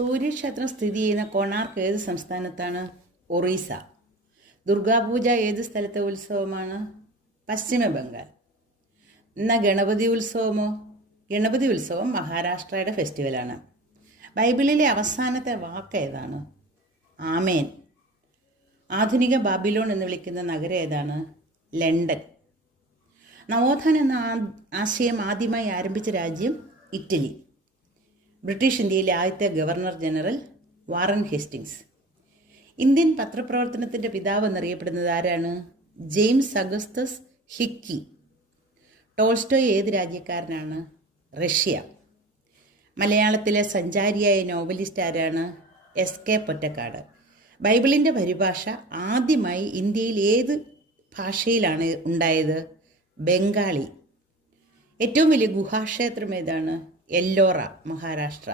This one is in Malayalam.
സൂര്യക്ഷേത്രം സ്ഥിതി ചെയ്യുന്ന കൊണാർക്ക് ഏത് സംസ്ഥാനത്താണ്? ഒറീസ. ദുർഗാപൂജ ഏത് സ്ഥലത്തെ ഉത്സവമാണ്? പശ്ചിമ ബംഗാൾ. എന്നാൽ ഗണപതി ഉത്സവമോ? ഗണപതി ഉത്സവം മഹാരാഷ്ട്രയുടെ ഫെസ്റ്റിവലാണ്. ബൈബിളിലെ അവസാനത്തെ വാക്ക് ഏതാണ്? ആമേൻ. ആധുനിക ബാബിലോൺ എന്ന് വിളിക്കുന്ന നഗരം ഏതാണ്? ലണ്ടൻ. നവോത്ഥാനം എന്ന ആശയം ആദ്യമായി ആരംഭിച്ച രാജ്യം ഇറ്റലി. ബ്രിട്ടീഷ് ഇന്ത്യയിലെ ആദ്യത്തെ governor general Warren Hastings. Indian പത്രപ്രവർത്തനത്തിൻ്റെ പിതാവ് എന്നറിയപ്പെടുന്നത് ആരാണ്? James Augustus hiki. ടോൾസ്റ്റോയ് ഏത് രാജ്യക്കാരനാണ്? റഷ്യ. മലയാളത്തിലെ സഞ്ചാരിയായ നോവലിസ്റ്റ് ആരാണ്? എസ്.കെ. പൊറ്റക്കാട്. ബൈബിളിൻ്റെ പരിഭാഷ ആദ്യമായി ഇന്ത്യയിൽ ഏത് ഭാഷയിലാണ് ഉണ്ടായത്? ബംഗാളി. ഏറ്റവും വലിയ ഗുഹാക്ഷേത്രം ഏതാണ്? എല്ലോറ, മഹാരാഷ്ട്ര.